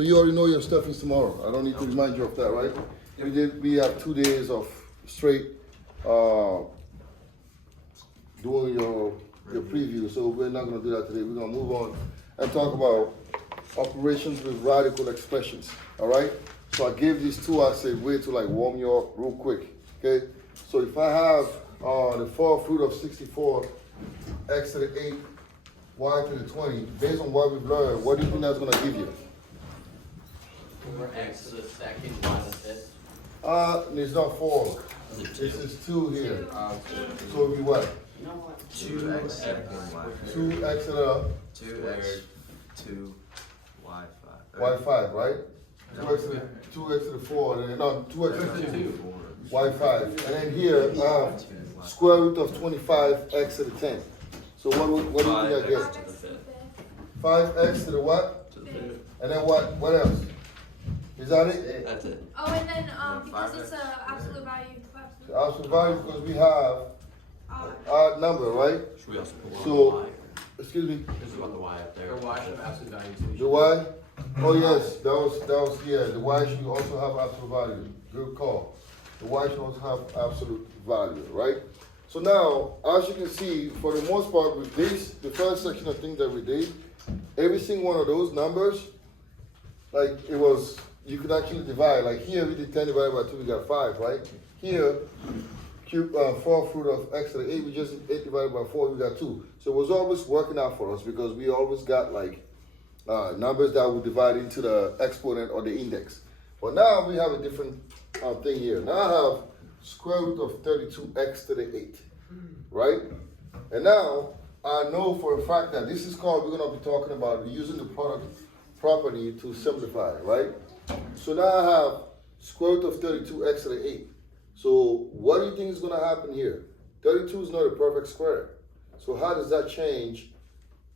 You already know your stuff is tomorrow. I don't need to remind you of that, right? We have 2 days of straight doing your preview, so we're not gonna do that today. We're gonna move on and talk about operations with radical expressions. All right? So I gave these two as a way to like warm you up real quick. Okay? So if I have the 4th root of 64 x to the 8 y to the 20, based on what we've learned, what do you think that's gonna give you? 4x to the second, y to the fifth. It's not 4. This is 2 here. So it'll be what? 2x second y. 2x to the 2x 2 y 5. y5, right? 2x to the 4, and then no, 2x to the 2, y5. And then here, square root of 25x to the 10. So what do you think I get? 5x to the what? To the fifth. And then what else? Is that it? That's it. Oh, and then because it's a absolute value. The absolute value because we have an odd number, right? Should we also put So, one y? excuse me, This is about the y up there. The y should have absolute value too. the y? Oh yes, that was yeah, the y should also have absolute value. Good call. The y should also have absolute value, right? So now, as you can see, for the most part with this, the first section of things that we did, every single one of those numbers, like it was, you could actually divide. Like here we did 10 divided by 2, we got 5, right? Here, 4th root of x to the 8, we just did 8 divided by 4, we got 2. So it was always working out for us because we always got like numbers that would divide into the exponent or the index. But now we have a different thing here. Now I have square root of 32x to the 8, right? And now I know for a fact that this is called, we're going to be talking about using the product property to simplify, right? So now I have square root of 32x to the 8. So what do you think is going to happen here? 32 is not a perfect square. So how does that change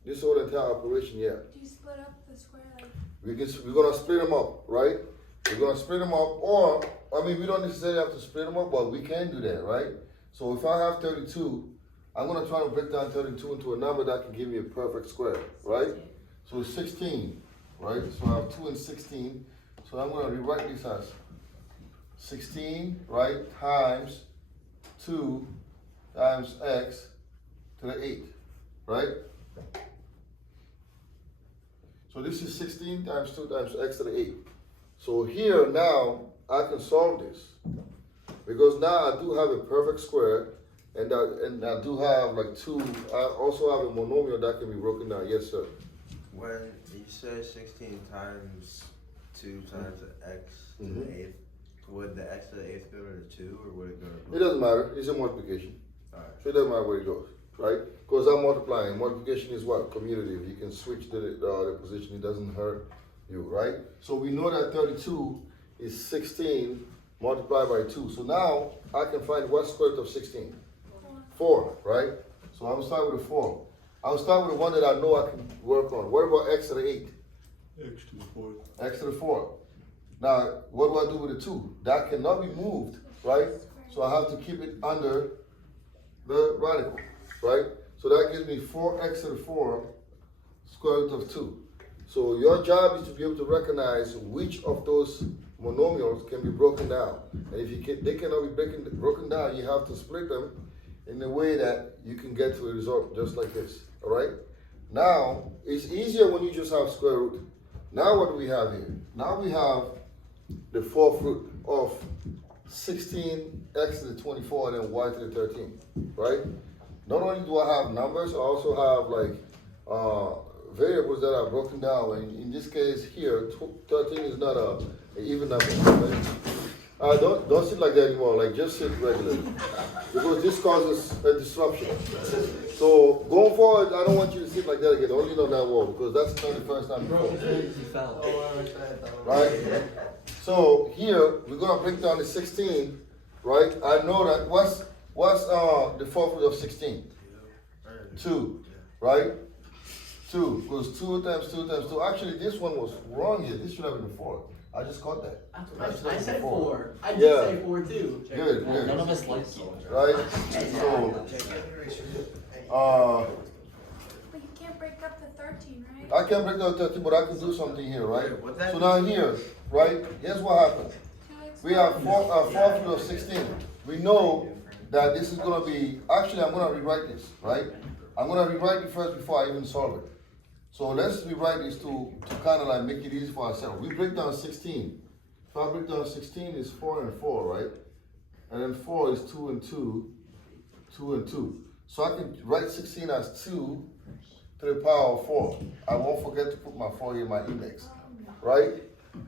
this whole entire operation here? Do you split up the square? We're going to split them up, right? We're going to split them up, or, I mean, we don't necessarily have to split them up, but we can do that, right? So if I have 32, I'm going to try to break down 32 into a number that can give me a perfect square, right? So 16, right? So I have 2 and 16. So I'm going to rewrite this as 16, right, times 2 times x to the 8, right? So this is 16 times 2 times x to the 8. So here now I can solve this because now I do have a perfect square and I do have like 2. I also have a monomial that can be broken down. Yes, sir. When you say 16 times 2 times x to the 8th, would the x to the 8th go to the 2 or would it go to? It doesn't matter. It's a multiplication. Alright. So it doesn't matter where it goes, right? Because I'm multiplying. Multiplication is what? Commutative. You can switch the position. It doesn't hurt you, right? So we know that 32 is 16 multiplied by 2. So now I can find what square root of 16? 4, right? So I'm start with a 4. I'll start with the one that I know I can work on. What about x to the 8? X to the 4th. X to the 4. Now, what do I do with the 2? That cannot be moved, right? So I have to keep it under the radical, right? So that gives me 4x to the 4 square root of 2. So your job is to be able to recognize which of those monomials can be broken down. And if they cannot be broken down, you have to split them in a way that you can get to a result just like this, all right? Now, it's easier when you just have square root. Now what do we have here? Now we have the 4th root of 16x to the 24 and then y to the 13, right? Not only do I have numbers, I also have like variables that are broken down. And in this case here, 13 is not an even number. Right? Don't sit like that anymore. Like just sit regularly, because this causes a disruption. So going forward, I don't want you to sit like that again. Only on that wall, because that's not the first time. You fell. Right? So here we're gonna break down the 16, right? I know that what's the 4th root of 16? 2, right? 2, because 2 times 2 times 2. Actually, this one was wrong here. This should have been 4. I just caught that. I said 4. I did Yeah. say 4 too. Good, good. None of us like you. Right? So, But you can't break up the 13, right? I can break down 13, but I can do something here, right? Wait, what that So now here, right, here's what happened. 2x We have fourth root of 16. We know that this is gonna be, actually I'm gonna rewrite this, right? I'm gonna rewrite it first before I even solve it. So let's rewrite this to kind of like make it easy for ourselves. We break down 16. If I break down 16 is 4 and 4, right? And then 4 is 2 and 2, 2 and 2. So I can write 16 as 2 to the power of 4. I won't forget to put my 4 here in my index, right?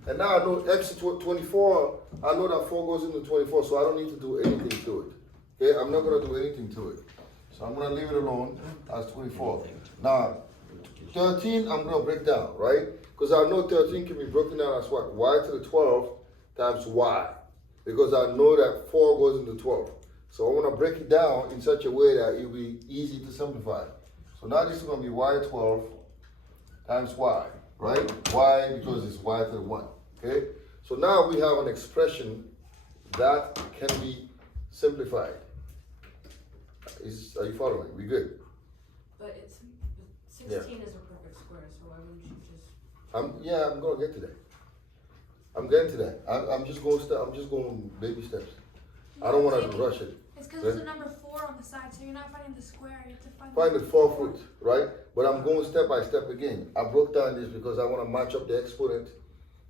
And now I know x is 24, I know that 4 goes into 24, so I don't need to do anything to it. Okay, I'm not gonna do anything to it. So I'm gonna leave it alone as 24. Now, 13 I'm gonna break down, right? Because I know 13 can be broken down as what? Y to the 12 times y. Because I know that 4 goes into 12. So I wanna break it down in such a way that it'll be easy to simplify. So now this is gonna be y12 times y, right? Y because it's y to the 1, okay? So now we have an expression that can be simplified. Are you following? We good? But it's 16 is a perfect square, so why wouldn't you just? I'm gonna get to that. I'm getting to that. I'm just going baby steps. I don't want to rush it. It's because there's a number 4 on the side, so you're not finding the square. You have to find Find the fourth root, right? But I'm going step by step again. I broke down this because I want to match up the exponent,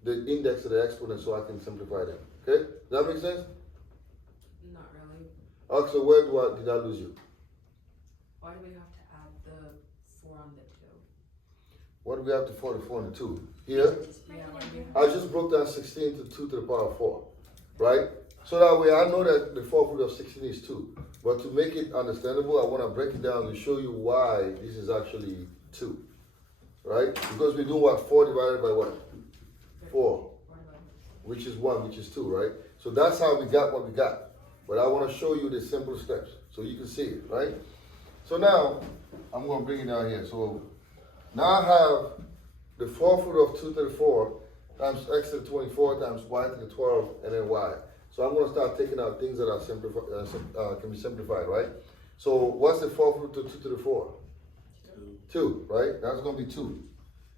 the index of the exponent, so I can simplify them. Okay? Does that make sense? Not really. Okay, so where did I lose you? Why do we have to add the 4 on the 2? What do we have to 44 and the 2? Here, Yeah, why do we have? I just broke down 16 to 2 to the power of 4, right? So that way I know that the fourth root of 16 is 2. But to make it understandable, I want to break it down to show you why this is actually 2, right? Because we do what? 4 divided by what? 4, which is 1, which is 2, right? So that's how we got what we got. But I want to show you the simple steps so you can see it, right? So now, I'm going to bring it down here. So now I have the fourth root of 2 to the 4 times x to the 24 times y to the 12 and then y. So I'm going to start taking out things that are can be simplified, right? So what's the fourth root of 2 to the 4? 2, right? That's going to be 2.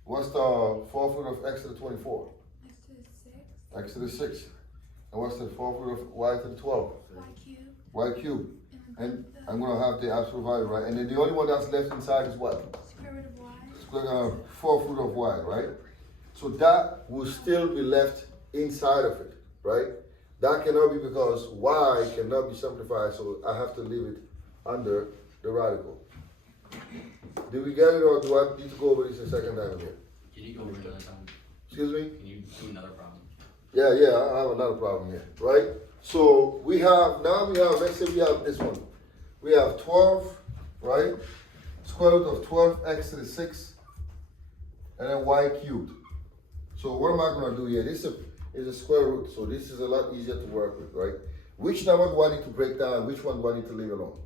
What's the fourth root of x to the 24? X to the 6. X to the 6. And what's the fourth root of y to the 12? Y cubed. Y cubed. And And I'm going to have the absolute value, right? And then the only one that's left inside is what? square root of y. Fourth root of y, right? So that will still be left inside of it, right? That cannot be because y cannot be simplified, so I have to leave it under the radical. Did we get it, or do I need to go over this a second time again? Can you go over another problem? Excuse me? Can you do another problem? Yeah, I have another problem here, right? So let's say we have this one. We have 12, right? Square root of 12x to the 6, and then y cubed. So what am I going to do here? This is a square root, so this is a lot easier to work with, right? Which number do I need to break down, and which one do I need to leave alone?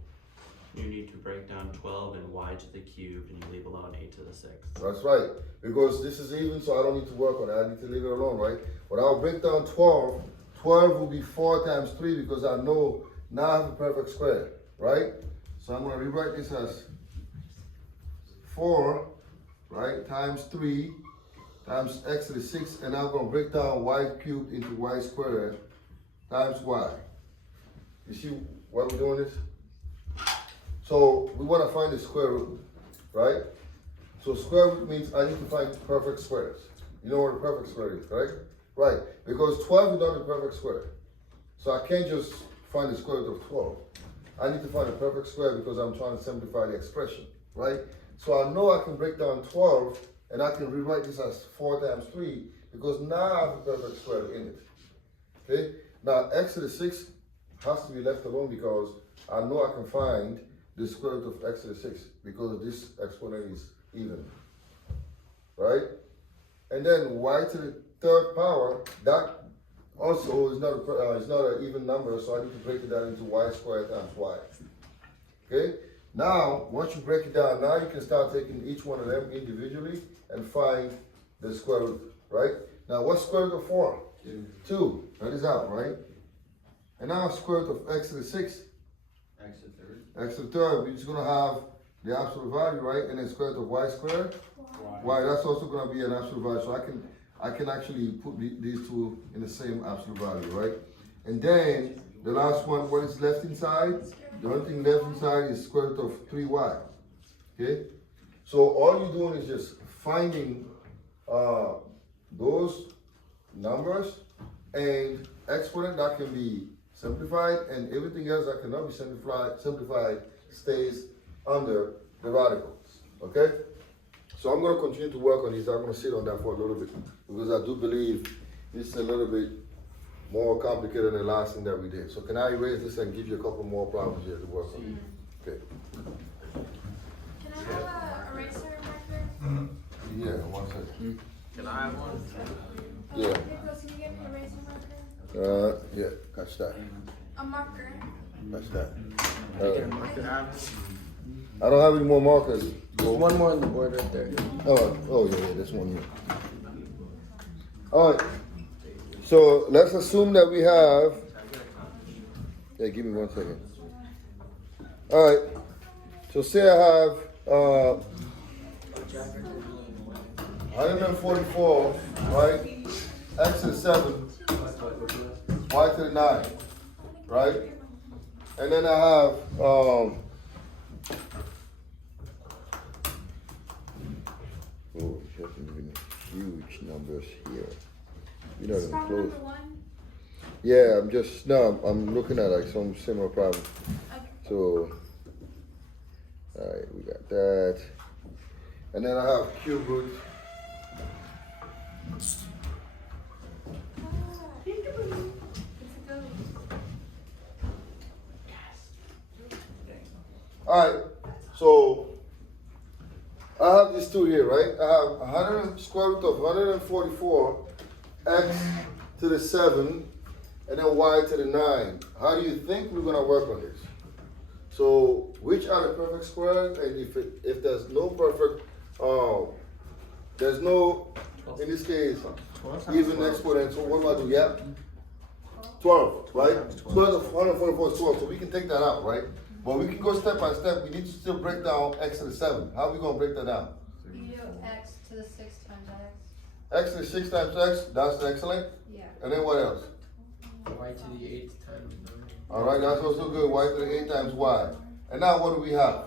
You need to break down 12 and y to the cubed, and you leave alone 8 to the 6th. That's right, because this is even, so I don't need to work on it. I need to leave it alone, right? But I'll break down 12. 12 will be 4 times 3 because I know now I have a perfect square, right? So I'm going to rewrite this as 4, right, times 3 times x to the 6, and I'm going to break down y cubed into y squared times y. You see why we're doing this? So we want to find the square root, right? So square root means I need to find perfect squares. You know what a perfect square is, right? Right, because 12 is not a perfect square. So I can't just find the square root of 12. I need to find a perfect square because I'm trying to simplify the expression, right? So I know I can break down 12 and I can rewrite this as 4 times 3 because now I have a perfect square in it. Okay? Now x to the 6 has to be left alone because I know I can find the square root of x to the 6 because this exponent is even. Right? And then y to the 3rd power, that also is not an even number, so I need to break it down into y squared times y. Okay? Now, once you break it down, now you can start taking each one of them individually and find the square root, right? Now, what's square root of 4? 2. That is out, right? And now square root of x to the 6. X to the third. X to the 3rd, we're just going to have the absolute value, right? And then square root of y squared. Y, that's also gonna be an absolute value. So I can actually put these two in the same absolute value, right? And then the last one, what is left inside? The only thing left inside is square root of 3y. Okay? So all you're doing is just finding those numbers and exponent that can be simplified, and everything else that cannot be simplified stays under the radicals. Okay? So I'm going to continue to work on these. I'm going to sit on that for a little bit because I do believe this is a little bit more complicated than the last thing that we did. So can I erase this and give you a couple more problems here to work on? Okay. Can I have a eraser marker? Yeah, 1 second. Can I have one? Yeah. Nicholas, can you get me an eraser marker? Yeah, catch that. A marker. Catch that. Can I have I don't have any more markers. There's one more on the board right there. Oh yeah, this one here. All right. So let's assume that we have. Yeah, give me 1 second. All right. So say I have 144, right? X to the 7, y to the 9, right? And then I have oh, huge numbers here. You're not even Problem close. number 1. Yeah, I'm looking at like some similar problem. Okay. So, all right, we got that. And then I have cube root. All right, so I have these two here, right? I have square root of 144 x to the 7 and then y to the 9. How do you think we're gonna work on this? So which are the perfect squares? And if there's no perfect, there's no, in this case, even exponent. So what do I do? Yeah, 12, right? Square of 144 is 12, so we can take that out, right? But we can go step by step. We need to still break down x to the 7. How are we gonna break that down? You do x to the 6 times x. X to the 6 times x, that's excellent. Yeah. And then what else? Y to the 8th times 9. All right, that's also good. Y to the 8 times y. And now what do we have?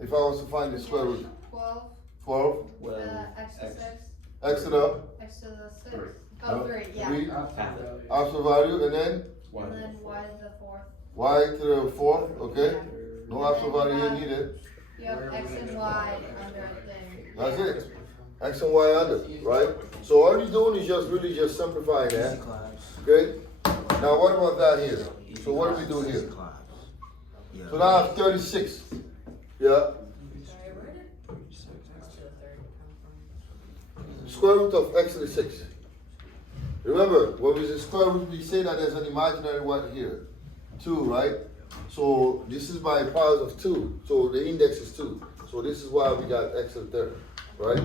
If I was to find the square root. 12. 12. X to 6. X to the X to the 6. Oh, 3, yeah. 3. Absolute Absolute value. And then And then y to the 4th. y to the 4th. Okay. No absolute value here needed. You have x and y under a thing. That's it. X and y under, right? So all you're doing is just simplifying that. Okay. Now what about that here? So what do we do here? So now I have 36. Yeah. Sorry, where did x to the 3rd come from? Square root of x to the 6. Remember, when we say square root, we say that there's an imaginary one here. 2, right? So this is by powers of 2. So the index is 2. So this is why we got x to the 3rd, right?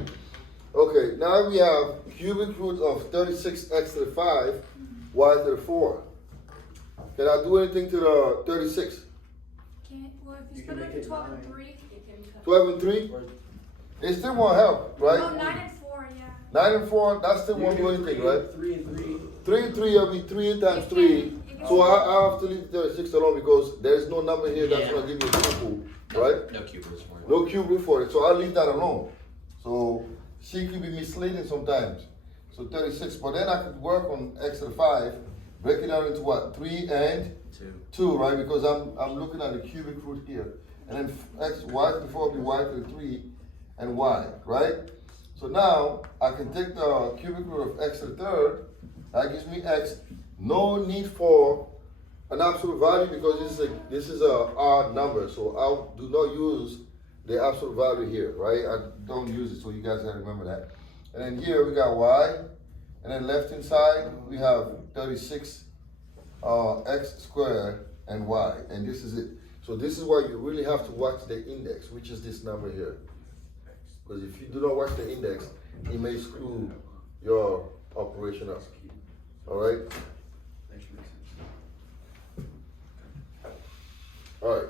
Okay, now we have cubic root of 36x to the 5, y to the 4. Can I do anything to the 36? Well, if you split it into 12 and 3. 12 and 3? It still won't help, right? No, 9 and 4, yeah. 9 and 4, that still won't do anything, right? 3 and 3. 3 and 3 will be 3 times 3. So I have to leave the 36 alone because there's no number here that's going to give me a cube root, right? No cube roots for it. No cube root for it, so I'll leave that alone. So she could be misleading sometimes. So 36, but then I could work on x to the 5, break it down into what? 3 and 2, right? Because I'm looking at the cubic root here. And then x, y to the 4 will be y to the 3 and y, right? So now I can take the cubic root of x to the 3rd. That gives me x. No need for an absolute value because this is a odd number. So I do not use the absolute value here, right? I don't use it, so you guys gotta remember that. And then here we got y, and then left hand side we have 36 x squared and y, and this is it. So this is why you really have to watch the index, which is this number here. Because if you do not watch the index, it may screw your operation up. All right. All right.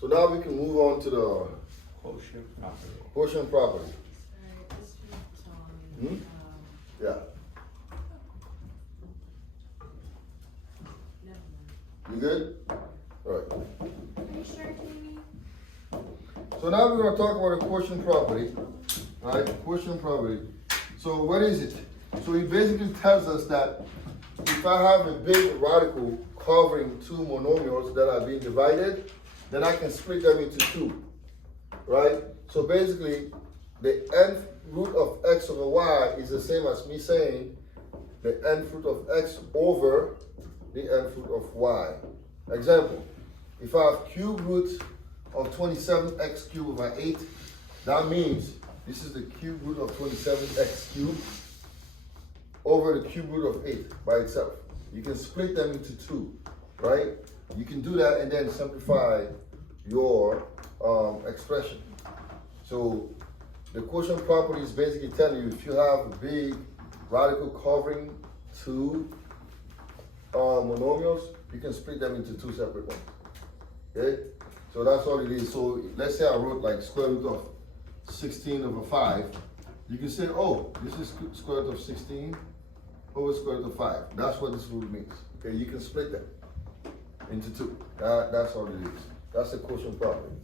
So now we can move on to the Quotient property. quotient property. Alright, this one's on, Hmm? Yeah. never mind. You good? Alright. Are you sure, Jamie? So now we're gonna talk about a quotient property. Right? Quotient property. So what is it? So it basically tells us that if I have a big radical covering two monomials that are being divided, then I can split them into two. Right? So basically, the nth root of x over y is the same as me saying the nth root of x over the nth root of y. Example, if I have cube root of 27x cubed over 8, that means this is the cube root of 27x cubed over the cube root of 8 by itself. You can split them into two, right? You can do that and then simplify your expression. So the quotient property is basically telling you if you have a big radical covering two monomials, you can split them into two separate ones. Okay? So that's all it is. So let's say I wrote like square root of 16 over 5. You can say, oh, this is square root of 16 over square root of 5. That's what this rule means. Okay, you can split them into two. That's all it is. That's the quotient property.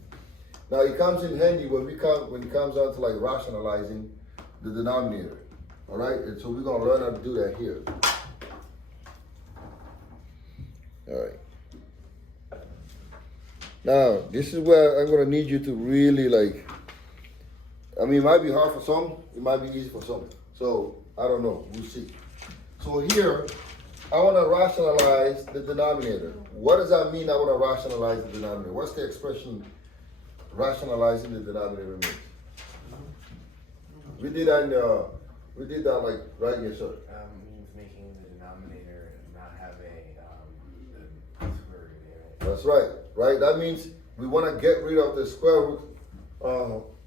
Now it comes in handy when it comes down to like rationalizing the denominator. All right, and so we're gonna learn how to do that here. All right. Now this is where I'm gonna need you to really like. I mean, it might be hard for some, it might be easy for some. So I don't know. We'll see. So here, I want to rationalize the denominator. What does that mean? I want to rationalize the denominator. What's the expression rationalizing the denominator means? We did that. We did that like right here, sir. Means making the denominator not have the square root in it. That's right. Right. That means we want to get rid of the square root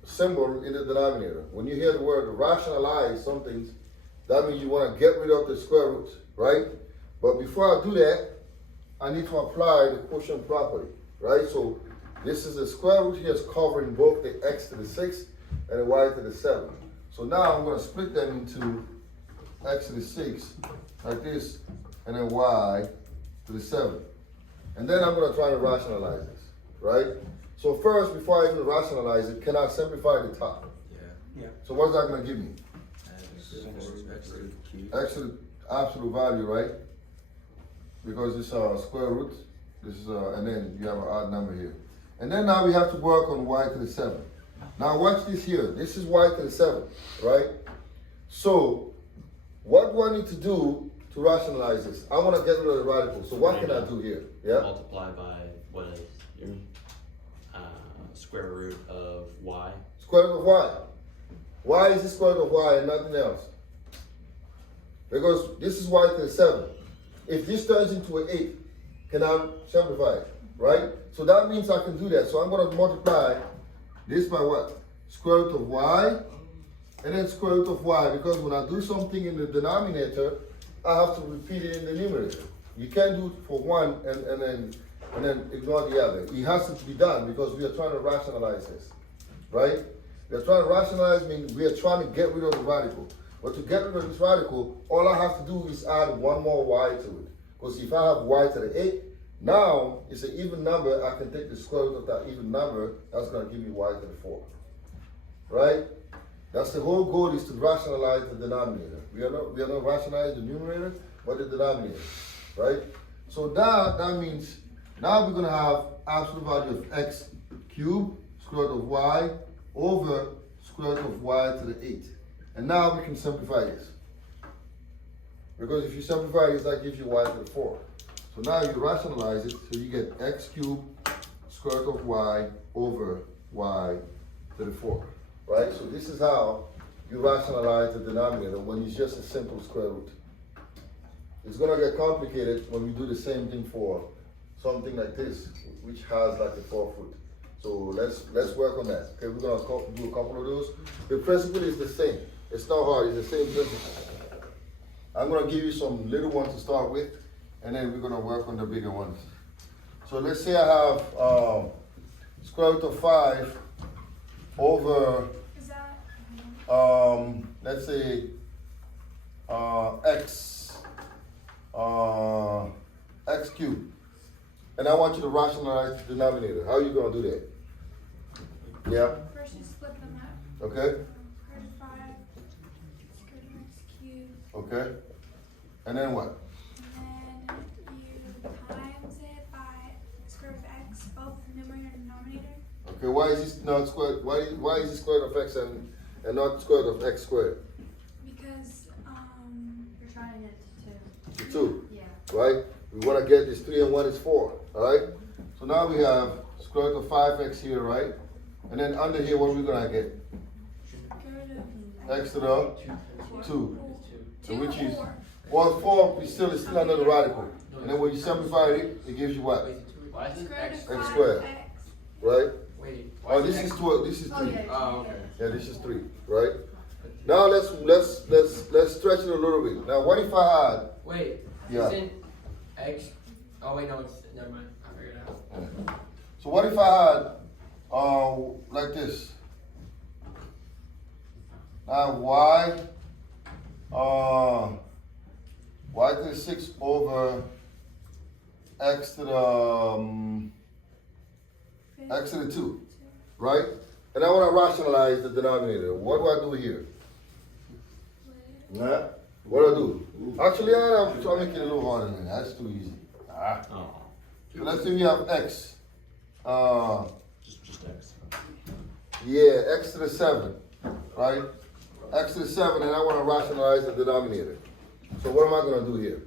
symbol in the denominator. When you hear the word rationalize some things, that means you want to get rid of the square root, right? But before I do that, I need to apply the quotient property, right? So this is the square root here is covering both the x to the 6 and the y to the 7. So now I'm going to split them into x to the 6 like this, and then y to the 7. And then I'm going to try to rationalize this, right? So first, before I even rationalize it, can I simplify the top? Yeah. So what's that going to give me? Cube. Absolute value, right? Because it's a square root. This is and then you have an odd number here. And then now we have to work on y to the 7. Now watch this here. This is y to the 7, right? So what do I need to do to rationalize this? I want to get rid of the radical. So what can I do here? Yeah. Multiply by what is your square root of y? Square root of y. Why is the square root of y and nothing else? Because this is y to the 7. If this turns into an 8, can I simplify it? Right? So that means I can do that. So I'm going to multiply this by what? Square root of y and then square root of y. Because when I do something in the denominator, I have to repeat it in the numerator. You can't do it for one and then ignore the other. It has to be done because we are trying to rationalize this. Right? We are trying to rationalize means we are trying to get rid of the radical. But to get rid of this radical, all I have to do is add one more y to it. Because if I have y to the 8, now it's an even number. I can take the square root of that even number. That's going to give me y to the 4. Right? That's the whole goal, is to rationalize the denominator. We are not rationalizing the numerator, but the denominator. Right? So that means now we're going to have absolute value of x cubed, square root of y, over square root of y to the 8. And now we can simplify this. Because if you simplify this, that gives you y to the 4. So now you rationalize it, so you get x cubed square root of y over y to the 4. Right? So this is how you rationalize the denominator when it's just a simple square root. It's going to get complicated when we do the same thing for something like this, which has like a 4 foot. So let's work on that. Okay, we're going to do a couple of those. The principle is the same. It's not hard, it's the same principle. I'm going to give you some little ones to start with, and then we're going to work on the bigger ones. So let's say I have square root of 5 over, Is that? let's say, x cubed. And I want you to rationalize the denominator. How are you gonna do that? Yeah, First you split them up. okay, Square root of 5, square root of x cubed, okay. And then what? and then you times it by square root of x, both numerator and denominator. Okay, why is this not squared? Why is it square root of x and not square root of x squared? Because, You're trying to get to 2. 2, Yeah. right? We want to get this 3 and 1 is 4, all right? So now we have square root of 5x here, right? And then under here, what are we gonna get? square root of X to the 2, two which is, or well, 4 is still under the radical. And then when you simplify it, it gives you what? Why is it square root X? of X 5 squared. x. Right? Wait. Oh, this is 2, this is 3. Oh, yeah. Oh, okay. Yeah, this is 3, right? Now let's stretch it a little bit. Now what if I had, Wait, Yeah. isn't X? Oh wait, no, it's never mind. I figured it out. so what if I had, like this? Now y to the 6 over x to the, x to the 2, right? And I want to rationalize the denominator. What do I do here? Nah, what do I do? Actually, I'm trying to make it a little harder than that. That's too easy. Oh, So let's say we have x. just X. Yeah, x to the 7, right? X to the 7, and I want to rationalize the denominator. So what am I going to do here?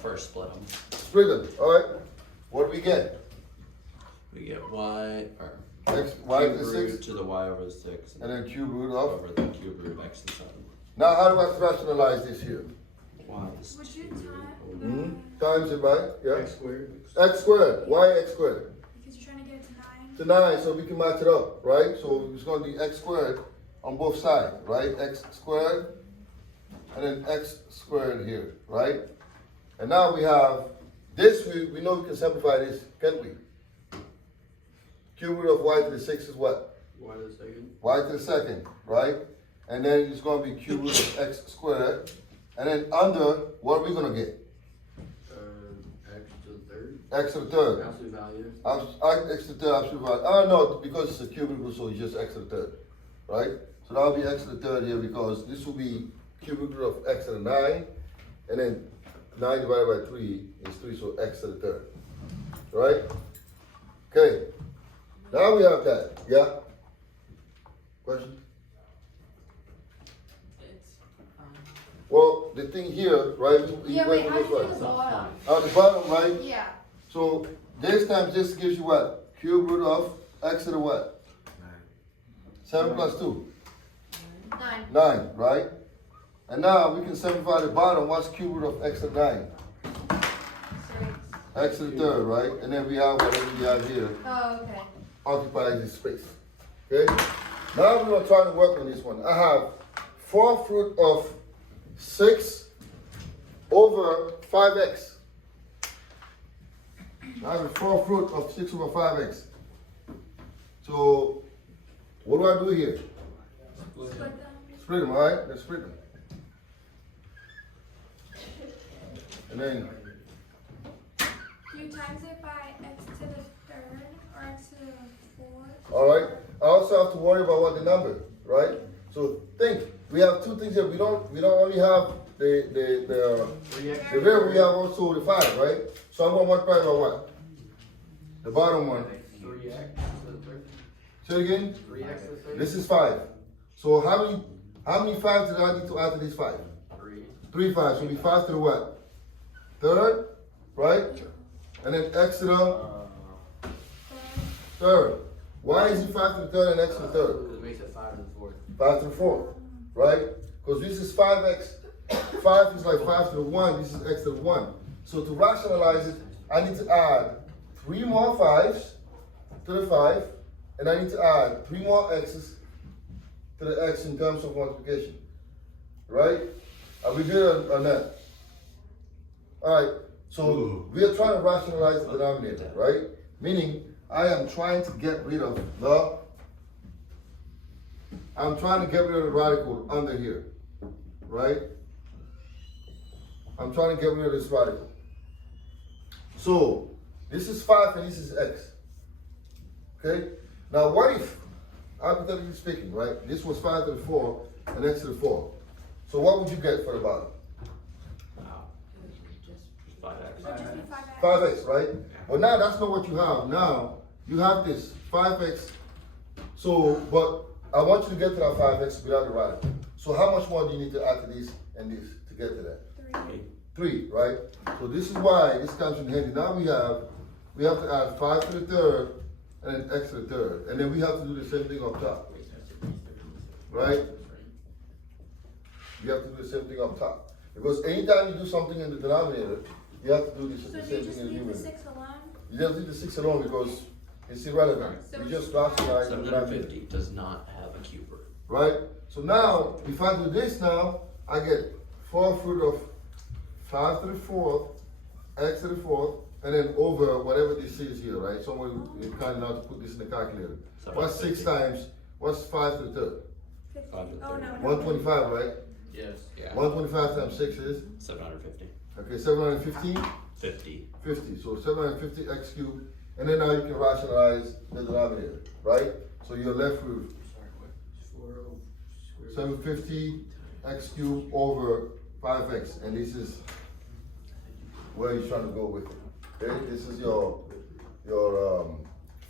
First split them. Split them, all right? What do we get? We get Y, or X, y to cube the root 6, to the Y over the 6. and then cube root of. over the cube root of X to the 7. Now, how do I rationalize this here? Y is Would you 2 Hmm? over Times it by, yeah? squared. X squared. Why x squared? Because you're trying to get it to 9. To 9, so we can match it up, right? So it's going to be x squared on both sides, right? X squared, and then x squared here, right? And now we have this, we know we can simplify this, can't we? Cube root of y to the 6 is what? Y to the second. Y to the 2nd, right? And then it's going to be cube root of x squared. And then under, what are we going to get? X to the third. X to the 3rd. Absolute value. X to the 3rd, absolute value. Oh, no, because it's a cubic root, so it's just x to the 3rd, right? So that'll be x to the 3rd here because this will be cubic root of x to the 9. And then 9 divided by 3 is 3, so x to the 3rd, right? Okay, now we have that, yeah? Question? It's, Well, the thing here, right? we yeah, went wait, with how do you this do the one. bottom? On the bottom, right? Yeah. So this time this gives you what? Cube root of x to the what? 7 plus 2. 9. 9, right? And now we can simplify the bottom. What's cube root of x to the 9? 6. X to the 3rd, right? And then we have whatever we have here Oh, okay. occupies this space. Okay? Now we're going to try to work on this one. I have 4th root of 6 over 5x. I have a 4th root of 6 over 5x. So, what do I do here? Split them. Split them, all right? Let's split them. And then, You times it by x to the 3rd or x to the 4th. all right? I also have to worry about what the number, right? So think, we have two things here. We don't only have the variable, we have also the 5, right? So I'm going to multiply by what? The bottom one. 3x to the third. Say it again. 3x to the third. This is 5. So how many 5s did I need to add to this 5? 3. 3 5s. So it'll be 5 to the what? 3rd, right? And then x to the 3rd. Why is it 5 to the 3rd and x to the 3rd? Because it makes it 5 to the fourth. 5 to the 4th, right? Because this is 5x. 5 is like 5 to the 1. This is x to the 1. So to rationalize it, I need to add 3 more 5s to the 5, and I need to add 3 more x's to the x in terms of multiplication, right? Are we good on that? All right, so we are trying to rationalize the denominator, right? Meaning, I am trying to get rid of I'm trying to get rid of the radical under here, right? I'm trying to get rid of this radical. So, this is 5 and this is x. Okay? Now, what if, hypothetically speaking, right? This was 5 to the 4 and x to the 4. So, what would you get for the bottom? Wow. Just 5x. It would just be 5x. 5x, right? Well, now that's not what you have. Now, you have this 5x. So, but I want you to get to that 5x without the radical. So, how much more do you need to add to this and this to get to that? 3, right? So this is why this comes in handy. Now we have to add 5 to the third and then x to the third. And then we have to do the same thing up top, right? You have to do the same thing up top. Because anytime you do something in the denominator, you have to do this So the do you same just thing in the leave the numerator. 6 alone? You just leave the 6 alone because it's irrelevant. So We we just just rationalize the denominator, 750 does not have a cube root. right? So now, if I do this now, I get 4th root of 5 to the 4th, x to the 4th, and then over whatever this is here, right? Someone is kind enough to put this in the calculator. What's 6 times, what's 5 to the third? 50. 5 to the Oh, third. no. 125, right? Yes. Yeah. 125 times 6 is, 750. okay, 715? 50. 50, so 750 x cubed, and then now you can rationalize the denominator, right? So you're left with 750 x cubed over 5x, and this is where you're trying to go with it. Okay, this is your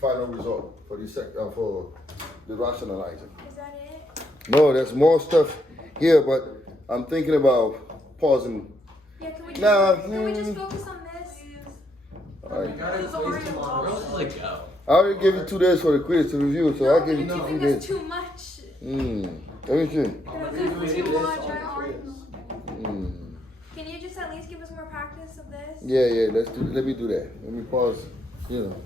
final result for the for the rationalizing. Is that it? No, there's more stuff here, but I'm thinking about pausing. Yeah, can we just, Nah, can we just focus on this? All right. You gotta Those waste are them your on Where else roll. does it go? I already gave you 2 days for the quiz to review, so No, I'll give you you're 2 giving us days. too much. Let me see. You're giving us too much. I don't- Mm. Can you just at least give us more practice of this? Yeah, let me do that. Let me pause, you know.